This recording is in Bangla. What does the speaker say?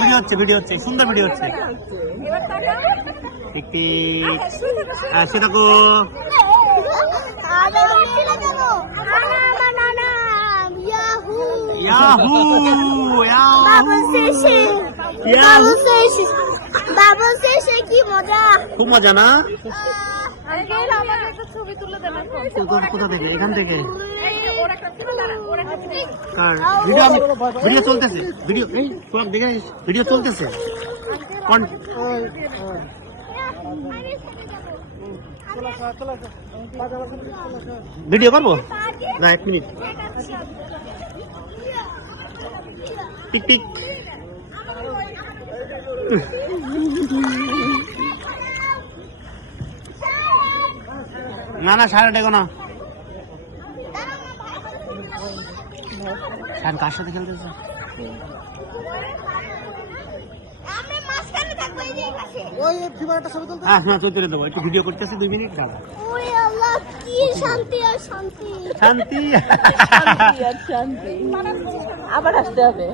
ভিডিও হচ্ছে সুন্দর ভিডিও হচ্ছে একটি সেটাকো কি মজা, খুব মজা না? ছবি তুলে দেন কোথা থেকে? এখান থেকে ভিডিও চলতেছে, ভিডিও চলতেছে। ভিডিও করবো না, 1 মিনিট। টিক টিক না সারা ডেকো না। কার সাথে খেলতেছে? চলতে দেবো, একটু ভিডিও করতেছে 2 মিনিট। শান্তি আবার আসতে হবে।